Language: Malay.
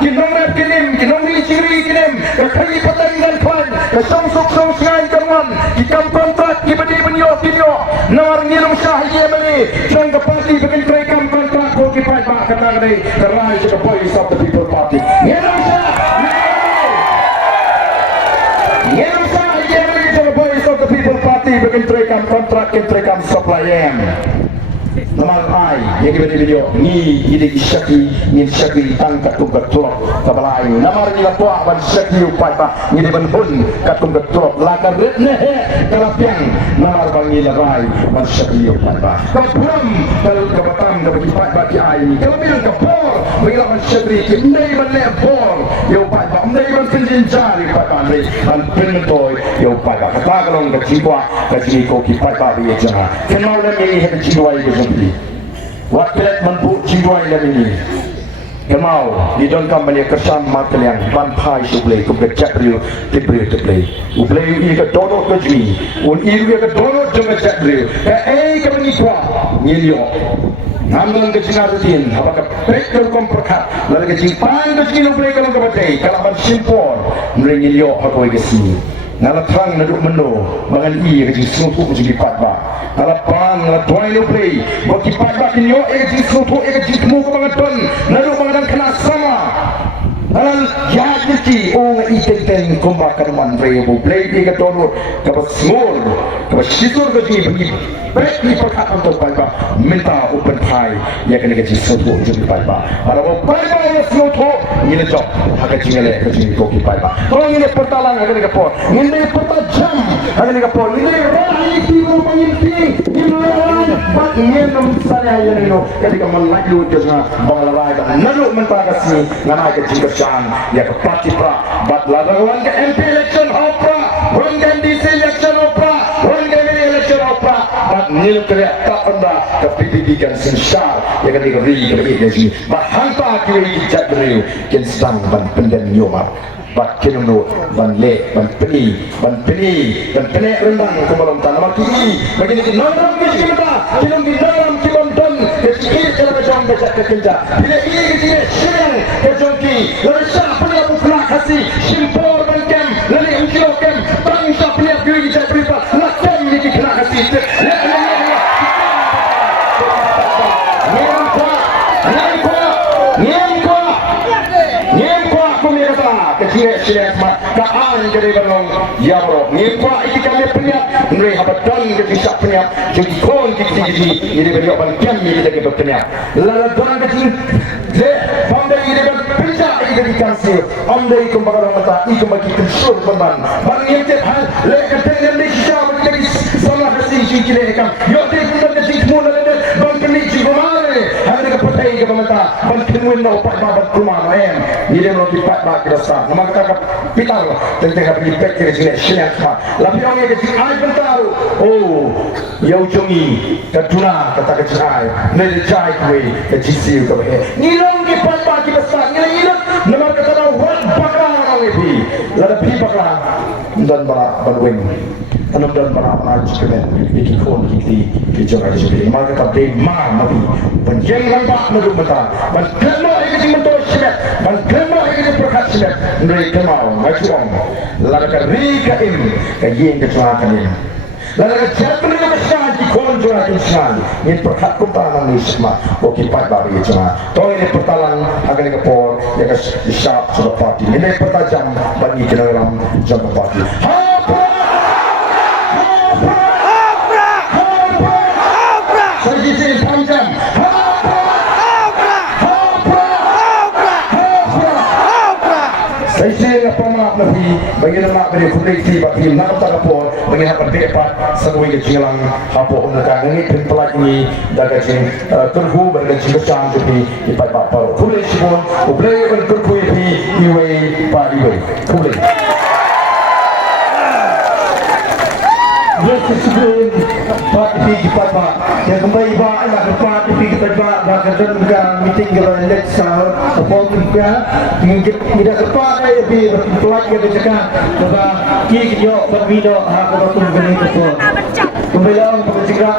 kinong rap kinim kinong ni ciri kinim kai patang dan kwan song sok song ngai kawan kikam kontrak kibadi benyo kinyo nawar ngilum syah ye mani sang parti bikin kam kontrak ko kipai ba kata ni the rise of the voice of the people party ngilum syah ngilum syah ye mani the voice of the people party bikin kam kontrak kam supply em Namal ai yang kita video ni ide isyaki ni isyaki tangkat tungkat trot kabalai namar ni lapua ban isyaki upai pa ni de ban hun kat tungkat trot lakar retne kalapiang namar bangi larai ban isyaki upai pa kapram kalau kabatam da bagi bagi ai ni kalau bilang kapor bila ban isyaki ndai ban le por yo upai pa ndai ban pinjin jari pa pa ndai ban pintoy yo upai pa kata kalau ka jiwa ka jini ko ki pa pa bi jaha kenau le ni he jiwa i Wakil mampu jiwa yang ini. Kemau di dalam kambali kersam makan yang banpai suplai kubecak riu tibriu tiplay. Uplay ini ke donor kejmi, iru ke donor jangan cakriu. Kami kuat nyilio. Ngambil ke Cina rutin, apakah pekor komperkat, lalu ke Jepang ke Cina uplay kalau kebatai, kalau ban simpor, mereka nyilio aku ke sini. Nala terang naduk meno bangan i ke susu ke jipat ba nala pang nala tuai no play bagi pat ba kinyo ke susu ke jitmu ke bangan ton naduk bangan kena sama nala ya jadi ong i teng komba karman rebo play ke donor ke small ke sisur ke bagi break ni perkat untuk ba minta open pie ya kena ke susu ke jipat ba kalau ba ba susu ni le job hak jingale ke jing ko ki ba tolong ini pertalang ke por ini pertajam ada ni kapol ini rai timu pengimpi ini bat nyenum saya yang ini ketika melaju dengan banglarai dan nalu mentagasi nana ke jingkesan ya ke parti pra bat lawan ke MP election opera run ke DC election opera run ke election opera bat nil ke tak anda ke PPP kan sensar ya ketika ri ke ini bat hantar kiri jadriu ken sedang ban pendan nyomar bat kinunu ban le ban peni rendang ke malam tanah mati begini ke naram ke kita kinum di naram kilon don ke sikit cara macam baca ke kenja bila ini ke sini syurang ke jongki lalu siapa yang pula kasih simpor ban kem lalu ujian kem bangsa punya diri kita berita lakem ini kena kasih kecil mak kaan jadi balong ya bro ngimpa iki kami penyap ngre habatan ke bisa penyap jadi kon kiki jadi beliau ban kami kita ke penyap lalu dan kecil de pandai ini ban bisa iki dikasih andai kembang mata iki bagi kensur ban ban yang hal le keteng di siapa jadi sama kasih ciki lekam yo de pun de ciki mun le ban kami ciki mare ada ke petai ke mata ban kemuin no pak babat rumah em ini lo dipat bak rasa nama kata pitar tentang apa impact ke sini siapa tapi orang yang kecil ai bentar oh ya ujongi kaduna kata kecil ai nele jai kue kecil tu ni long dipat bak besar ni nama kata wan bakar orang ini lada pi bakar dan banwin tanam dan para cekemen iki kon iki jangan jadi maka tapi nabi penjeng nampak nadu mata ban kena iki mentor sebab ban kena iki perkat sebab mereka mau ngajuang lada rika im kajian kecelakaan ini lada jatuh dengan besar di kon jangan insan ini perkat kumparan ni semua oke pak baru itu mah toh ini pertalang agar ini kepor ya kas sharp sudah party ini pertajam bagi kita dalam jam party Sergisi panjang. Saya pemaaf nabi bagi nama beri kudeti bagi nak tak apa bagi apa depat sesuai kejilang apa umukan ini pelak ini daga jing terhu bergaji besar jadi ipat bapa boleh sibun boleh berkuih di iwe pak iwe boleh. Sebelum Pak TV Pak yang kembali Pak nak Pak TV kita Pak nak kerja meeting kalau let sahur apa juga mungkin tidak Pak lebih berpelak yang bercakap bahwa kita yo bervideo hak betul betul kembali orang bercakap